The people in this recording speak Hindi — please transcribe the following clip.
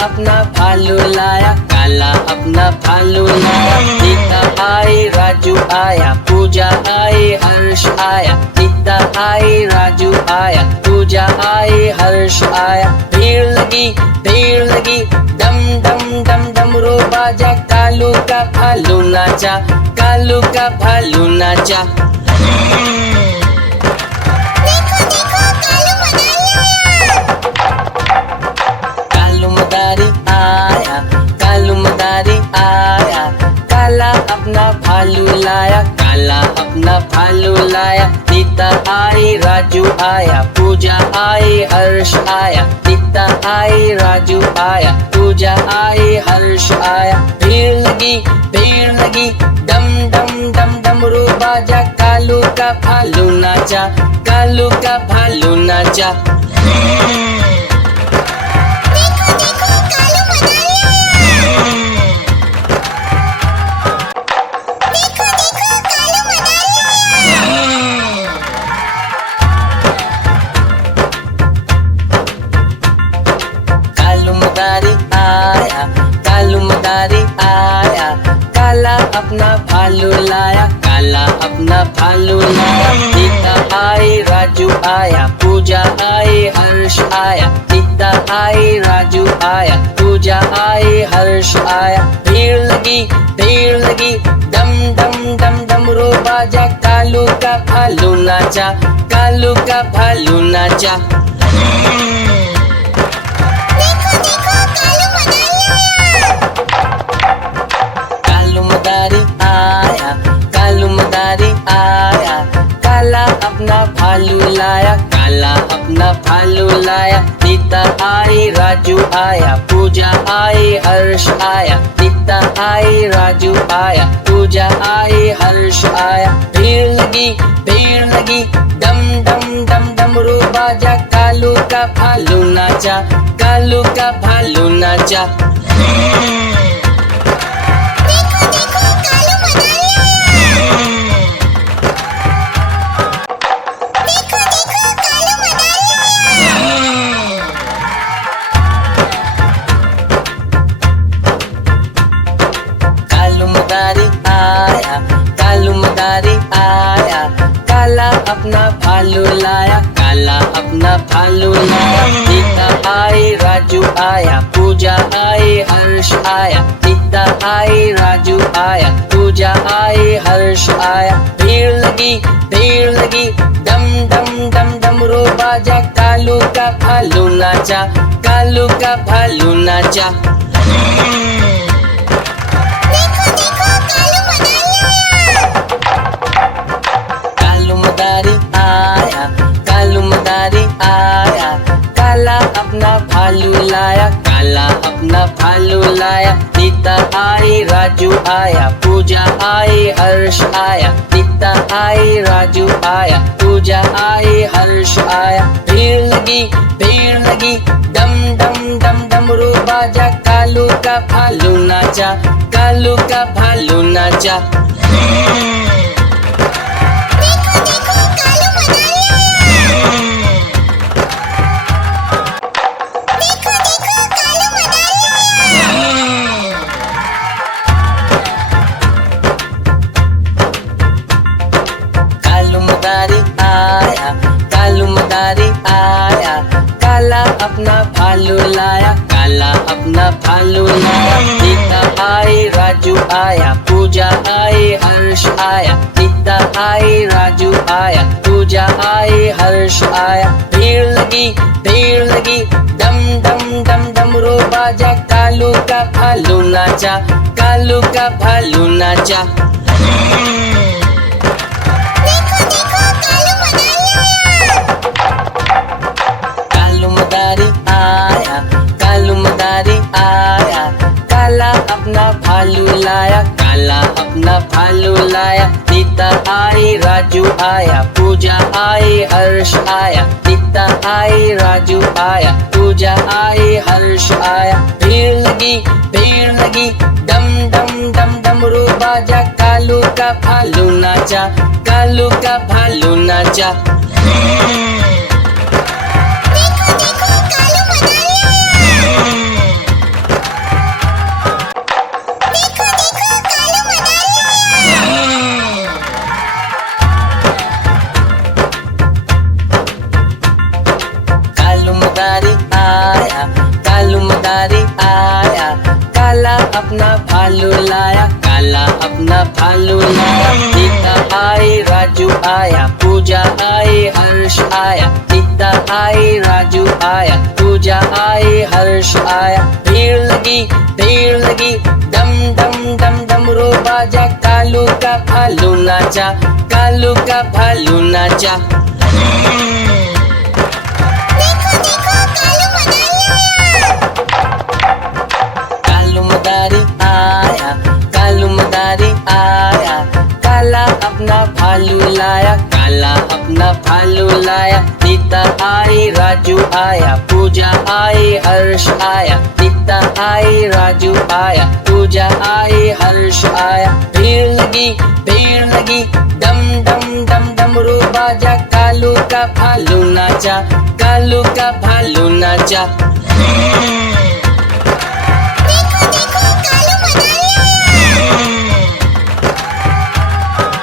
अपना भालू लाया, काला अपना भालू लाया। सीता आई, राजू आया, पूजा आई, हर्ष आया। सीता आई, राजू आया, पूजा आई, हर्ष आया। भीड़ लगी, डम डम डम डमरू बाजा। कालू का भालू नाचा, कालू का भालू नाचा। कालू मदारी आया, कालू मदारी आया। काला अपना भालू लाया, काला अपना भालू लाया। सीता आई, राजू आया, पूजा आई, हर्ष आया। सीता आई, राजू आया, पूजा आई, हर्ष आया। भीड़ लगी, डम डम डम डमरू बाजा। कालू का भालू नाचा, कालू का भालू नाचा। कालू मदारी आया, कालू मदारी आया। काला अपना भालू लाया, काला अपना भालू लाया। सीता आई, राजू आया, पूजा आई, हर्ष आया। सीता आई, राजू आया, पूजा आई, हर्ष आया। भीड़ लगी, डम डम डम डमरू बाजा। कालू का भालू नाचा, कालू का भालू नाचा। कालू मदारी आया, कालू मदारी आया। काला अपना भालू लाया, काला अपना भालू लाया। सीता आई, राजू आया, पूजा आई, हर्ष आया। सीता आई, राजू आया, पूजा आई, हर्ष आया। भीड़ लगी, डम डम डम डमरू बाजा। कालू का भालू नाचा, कालू का भालू नाचा। कालू मदारी आया, कालू मदारी आया। काला अपना भालू लाया, काला अपना भालू लाया। सीता आई, राजू आया, पूजा आई, हर्ष आया। सीता आई, राजू आया, पूजा आई, हर्ष आया। भीड़ लगी, डम डम डम डमरू बाजा। कालू का भालू नाचा, कालू का भालू नाचा। कालू मदारी आया, कालू मदारी आया। काला अपना भालू लाया, काला अपना भालू लाया। सीता आई, राजू आया, पूजा आई, हर्ष आया। सीता आई, राजू आया, पूजा आई, हर्ष आया। भीड़ लगी, डम डम डम डमरू बाजा। कालू का भालू नाचा, कालू का भालू नाचा। कालू मदारी आया, कालू मदारी आया। काला अपना भालू लाया, काला अपना भालू लाया। सीता आई, राजू आया, पूजा आई, हर्ष आया। सीता आई, राजू आया, पूजा आई, हर्ष आया। भीड़ लगी, डम डम डम डमरू बाजा। कालू का भालू नाचा, कालू का भालू नाचा। कालू मदारी आया, कालू मदारी आया। काला अपना भालू लाया, काला अपना भालू लाया। सीता आई, राजू आया, पूजा आई, हर्ष आया। सीता आई, राजू आया, पूजा आई, हर्ष आया। भीड़ लगी, डम डम डम डमरू बाजा। कालू का भालू नाचा, कालू का भालू नाचा। मदारी आया, काला अपना भालू लाया, काला अपना भालू लाया। सीता आई राजू आया, पूजा आई हर्ष आया, सीता आई राजू आया, पूजा आई हर्ष आया। भीड़ लगी डम डम डम डमरू बाजा, कालू का भालू नाचा, कालू का भालू नाचा। कालू मदारी आया, कालू मदारी आया, काला अपना भालू लाया, काला अपना भालू लाया। सीता आई राजू आया, पूजा आई हर्ष आया, सीता आई राजू आया, पूजा आई हर्ष आया। भीड़ लगी डम डम डम डमरू बाजा, कालू का भालू नाचा, कालू का भालू नाचा।